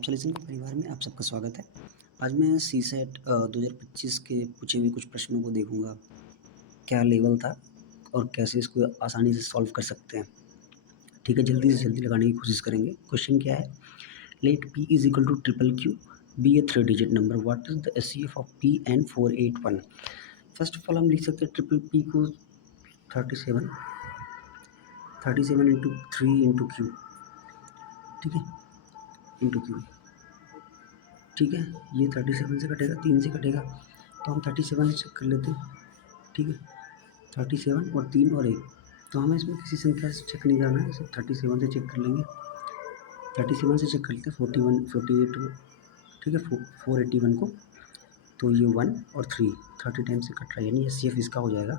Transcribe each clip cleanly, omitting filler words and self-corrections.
Solution के परिवार में आप सबका स्वागत है। आज मैं सीसेट 2025 के पूछे हुए कुछ प्रश्नों को देखूँगा। क्या लेवल था और कैसे इसको आसानी से सॉल्व कर सकते हैं। ठीक है, जल्दी से जल्दी लगाने की कोशिश करेंगे। क्वेश्चन क्या है? Let P is equal to triple Q be a 3 digit number, what is the HCF of P and 481। First of all हम लिख सकते हैं ट्रिपल P को 37 इंटू 3 इंटू क्यू, ठीक है, इंटू क्यू, ठीक है। ये 37 से कटेगा, 3 से कटेगा, तो हम 37 से चेक कर लेते हैं, ठीक है। 37 और 3 और 1, तो हमें इसमें किसी संख्या से चेक नहीं करना है, सिर्फ 37 से चेक कर लेंगे। 37 से चेक कर लेते हैं, 41 48 को, ठीक है, 481 को, तो ये 1 और 3 30 टाइम से कट रहा है, यानी एचसीएफ इसका हो जाएगा,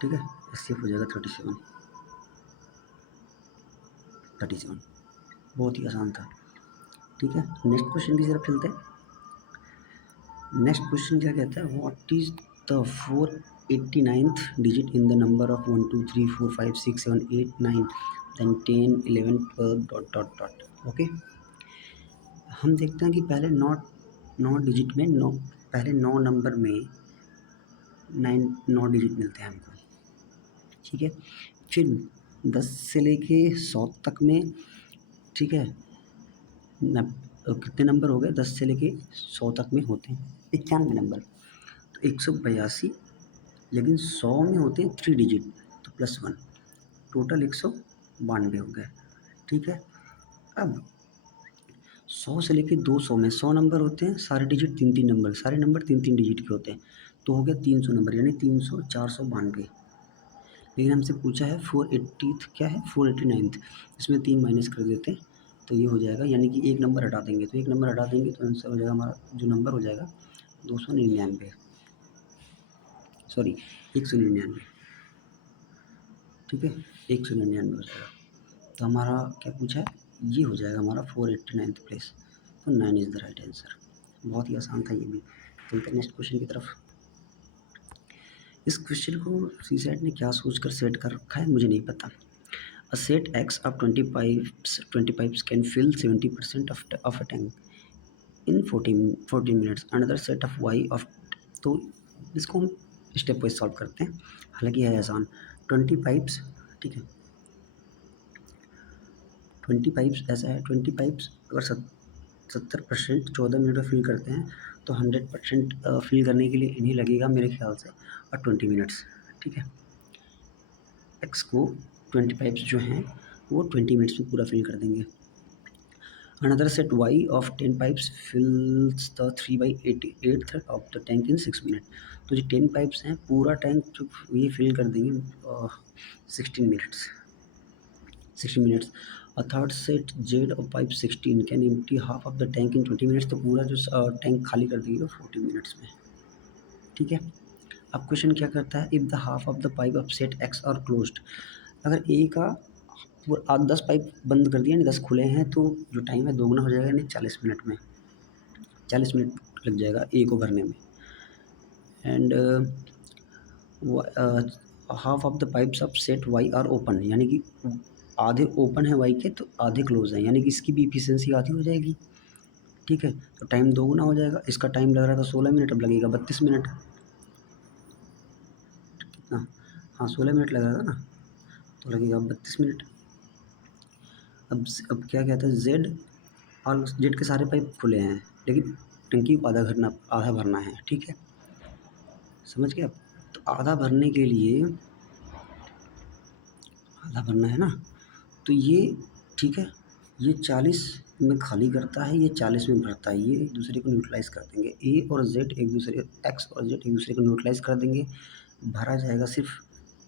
ठीक है। एचसीएफ हो जाएगा 37। बहुत ही आसान था, ठीक है। नेक्स्ट क्वेश्चन की तरफ चलते हैं। नेक्स्ट क्वेश्चन क्या कहता है? What is the 489th digit in the number of 1 2 3 4 5 6 7 8 9 then 10 11 12 dot dot dot. Okay, हम देखते हैं कि पहले नौ डिजिट में पहले 9 नंबर में 9 डिजिट मिलते हैं हमको, ठीक है। फिर 10 से लेके 100 तक में, ठीक है, कितने नंबर हो गए? 10 से लेके 100 तक में होते हैं 91 नंबर, तो 182, लेकिन 100 में होते हैं 3 डिजिट, तो +1, टोटल 192 हो गए, ठीक है। अब 100 से लेके 200 में 100 नंबर होते हैं, सारे डिजिट 3-3 नंबर, सारे नंबर 3-3 डिजिट के होते हैं, तो हो गया 300 नंबर, यानी 300 492। लेकिन हमसे पूछा है 480th क्या है? 489th, इसमें 3 माइनस कर देते हैं, तो ये हो जाएगा, यानी कि एक नंबर हटा देंगे, तो एक नंबर हटा देंगे तो आंसर हो जाएगा हमारा, जो नंबर हो जाएगा 299, सॉरी 199, ठीक है, 199 हो जाएगा। तो हमारा क्या पूछा है? ये हो जाएगा हमारा 489th प्लेस, तो 9 इज़ द राइट आंसर। बहुत ही आसान था ये भी। चलते हैं नेक्स्ट क्वेश्चन की तरफ। इस क्वेश्चन को सी सेट ने क्या सोच कर सेट कर रखा है मुझे नहीं पता। A set X of 20 pipes can fill 70% of a tank in 14 minutes, another set of Y of, तो इसको हम स्टेप वाइज सॉल्व करते हैं, हालांकि है आसान। 20 पाइप्स, ठीक है, 20 पाइप्स ऐसा है, 20 पाइप्स अगर 70% 14 मिनट में फिल करते हैं, तो 100% फिल करने के लिए इन्हें लगेगा मेरे ख्याल से 20 मिनट्स, ठीक है। एक्स को 20 पाइप्स जो हैं वो 20 मिनट्स में पूरा फिल कर देंगे। Another set Y of 10 pipes fills the 3/88 of the tank in 6 minute, तो जो 10 पाइप्स हैं पूरा टैंक जो ये फिल कर देंगे 16 minutes, 60 minutes. A third set Z of pipe 16 can empty half of the tank in 20 minutes, तो पूरा जो टैंक खाली कर देगी वो 40 मिनट्स में, ठीक है। अब क्वेश्चन क्या करता है? If the half of the pipe of set X are closed, अगर ए का 10 पाइप बंद कर दिया, यानी 10 खुले हैं, तो जो टाइम है दोगुना हो जाएगा, यानी 40 मिनट में, 40 मिनट लग जाएगा ए को भरने में। And half of the pipes of set Y are open, यानी कि आधे ओपन है वाई के, तो आधे क्लोज हैं, यानी कि इसकी भी इफिशियंसी आधी हो जाएगी, ठीक है। तो टाइम दोगुना हो जाएगा। इसका टाइम लग रहा था 16 मिनट, अब लगेगा 32 मिनट, कितना? हाँ 16 मिनट लग रहा था ना, तो लगेगा 32 मिनट। अब क्या कहता है? जेड और जेड के सारे पाइप खुले हैं, लेकिन टंकी को आधा भरना है, ठीक है, समझ गए आप? तो आधा भरने के लिए, आधा भरना है ना, तो ये, ठीक है, ये 40 में खाली करता है, ये 40 में भरता है, ये एक दूसरे को न्यूट्रलाइज़ कर देंगे, ए और जेड एक दूसरे, एक्स और जेड एक दूसरे को न्यूट्रलाइज़ कर देंगे, भरा जाएगा सिर्फ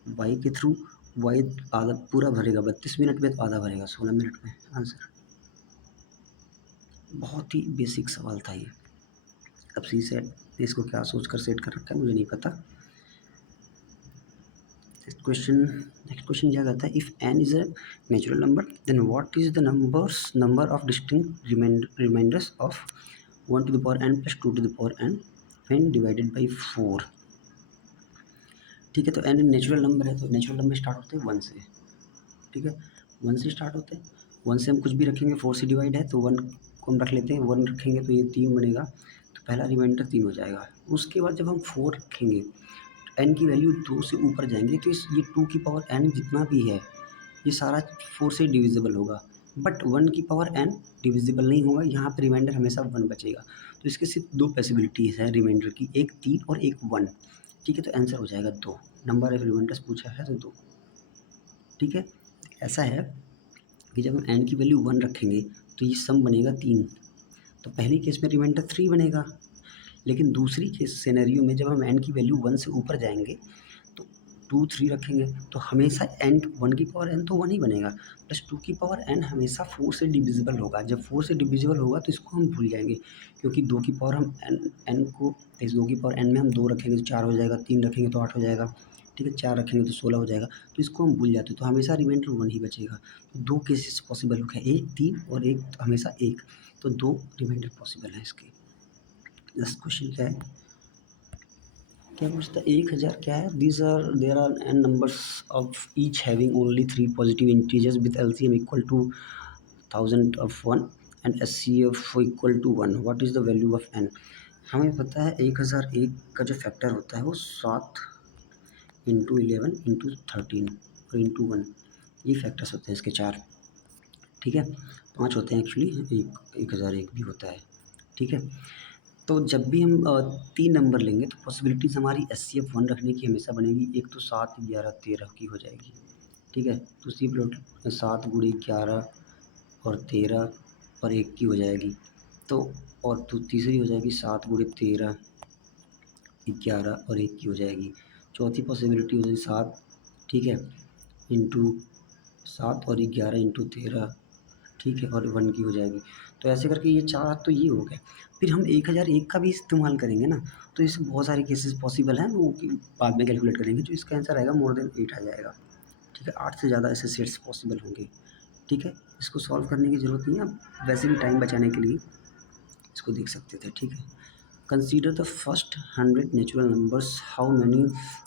वाई के थ्रू। वाई आधा पूरा भरेगा 32 मिनट में, तो आधा भरेगा 16 मिनट में। आंसर बहुत ही बेसिक सवाल था ये। अब सी सेट ने इसको क्या सोच कर सेट कर रखा है मुझे नहीं पता। नेक्स्ट क्वेश्चन क्या कहता है? If n is a natural number then what is the number of distinct remainders of 1 to the power n plus 2 to the power n when divided by 4, ठीक है। तो n नेचुरल नंबर है, तो natural number start होते हैं 1 से, ठीक है, 1 से स्टार्ट होते हैं, 1 से हम कुछ भी रखेंगे, 4 से डिवाइड है तो 1 इसको हम रख लेते हैं, 1 रखेंगे तो ये 3 बनेगा, तो पहला रिमाइंडर 3 हो जाएगा। उसके बाद जब हम 4 रखेंगे, n की वैल्यू 2 से ऊपर जाएँगे तो ये 2 की पावर n जितना भी है, ये सारा 4 से डिविजिबल होगा, बट 1 की पावर n डिविजिबल नहीं होगा, यहाँ पे रिमाइंडर हमेशा 1 बचेगा। तो इसके सिर्फ 2 पॉसिबिलिटीज़ हैं रिमाइंडर की, एक 3 और एक 1, ठीक है? तो आंसर हो जाएगा 2, नंबर ऑफ रिमाइंडर्स पूछा है तो 2, ठीक है? ऐसा है कि जब हम n की वैल्यू 1 रखेंगे तो ये सम बनेगा 3, तो पहले केस में रिमाइंडर 3 बनेगा, लेकिन दूसरी केस सिनेरियो में जब हम n की वैल्यू 1 से ऊपर जाएंगे तो 2, 3 रखेंगे तो हमेशा n 1 की पावर n तो 1 ही बनेगा, प्लस 2 की पावर n हमेशा 4 से डिविजिबल होगा। जब 4 से डिविजिबल होगा तो इसको हम भूल जाएंगे, क्योंकि 2 की पावर हम n को इस 2 की पावर n में हम 2 रखेंगे तो 4 हो जाएगा, 3 रखेंगे तो 8 हो जाएगा, ठीक है? 4 रखेंगे तो 16 हो जाएगा, तो इसको हम भूल जाते हैं, तो हमेशा रिमाइंडर 1 ही बचेगा। तो 2 केसेस पॉसिबल हो गए, एक 3 और एक हमेशा 1, तो 2 रिमाइंडर पॉसिबल हैं इसके। नेक्स्ट क्वेश्चन क्या है, क्या पूछता है, 1000 क्या है, there are n numbers of each having only 3 positive integers with LCM equal to 1000 and HCF equal to 1, what is the value of n। हमें पता है 1001 का जो फैक्टर होता है वो 7 इंटू 11 इंटू 13 और इंटू 1, ये फैक्टर्स होते हैं इसके 4, ठीक है? 5 होते हैं एक्चुअली, 1001 भी होता है, ठीक है? तो जब भी हम 3 नंबर लेंगे तो पॉसिबिलिटीज़ हमारी एचसीएफ 1 रखने की हमेशा बनेगी, एक तो 7, 11, 13 की हो जाएगी, ठीक है? दूसरी प्लॉट 7 गुणे 11 और 13 और 1 की हो जाएगी, तो और तो तीसरी हो जाएगी 7 गुणे 13, 11 और 1 की हो जाएगी। चौथी पॉसिबिलिटी हो जाएगी 7, ठीक है, इंटू 7 और 11 इंटू 13, ठीक है, और 1 की हो जाएगी। तो ऐसे करके ये 4 तो ये हो गए। फिर हम 1001 का भी इस्तेमाल करेंगे ना, तो इससे बहुत सारे केसेस पॉसिबल हैं, वो कि बाद में कैलकुलेट करेंगे, तो इसका आंसर आएगा मोर देन 8 आ जाएगा, ठीक है? 8 से ज़्यादा ऐसे सेट्स पॉसिबल होंगे, ठीक है? इसको सॉल्व करने की ज़रूरत नहीं है, आप वैसे भी टाइम बचाने के लिए इसको देख सकते थे, ठीक है? Consider the first 100 natural numbers, how many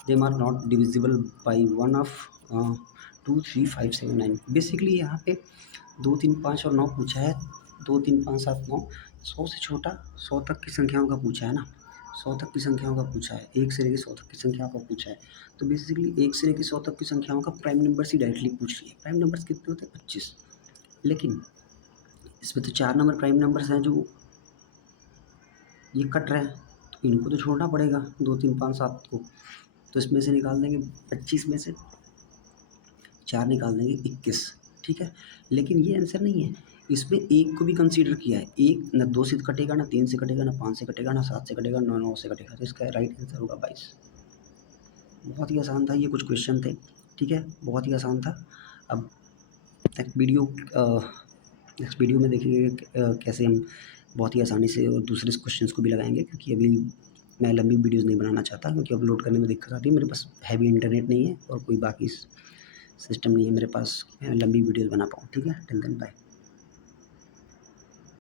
them are not divisible by 1 of 2, 3, 5, 7, 9। Basically यहाँ पे 2, 3, 5 और 9 पूछा है, 2, 3, 5, 7, 9, 100 से छोटा 100 तक की संख्याओं का पूछा है ना, 100 तक की संख्याओं का पूछा है, 1 से लेकर 100 तक की संख्याओं का पूछा है। तो बेसिकली 1 से लेकर 100 तक की संख्याओं का प्राइम नंबर्स ही डायरेक्टली पूछ रही है। प्राइम नंबर्स कितने होते हैं? 25, लेकिन इसमें तो 4 नंबर प्राइम नंबर्स हैं जो ये कट रहे हैं, तो इनको तो छोड़ना पड़ेगा 2, 3, 5, 7 को, तो इसमें से निकाल देंगे 25 में से 4 निकाल देंगे 21, ठीक है? लेकिन ये आंसर नहीं है, इसमें 1 को भी कंसीडर किया है, 1 ना 2 से कटेगा, ना 3 से कटेगा, ना 5 से कटेगा, ना 7 से कटेगा, ना 9 से कटेगा, तो इसका राइट आंसर होगा 22। बहुत ही आसान था, ये कुछ क्वेश्चन थे, ठीक है? बहुत ही आसान था। अब नेक्स्ट वीडियो में देखेंगे कैसे हम बहुत ही आसानी से और दूसरे क्वेश्चंस को भी लगाएंगे, क्योंकि अभी मैं लंबी वीडियोज़ नहीं बनाना चाहता, क्योंकि अपलोड करने में दिक्कत आती है। मेरे पास हैवी इंटरनेट नहीं है और कोई बाकी सिस्टम नहीं है मेरे पास, मैं लंबी वीडियोज़ बना पाऊँ, ठीक है? Till then bye.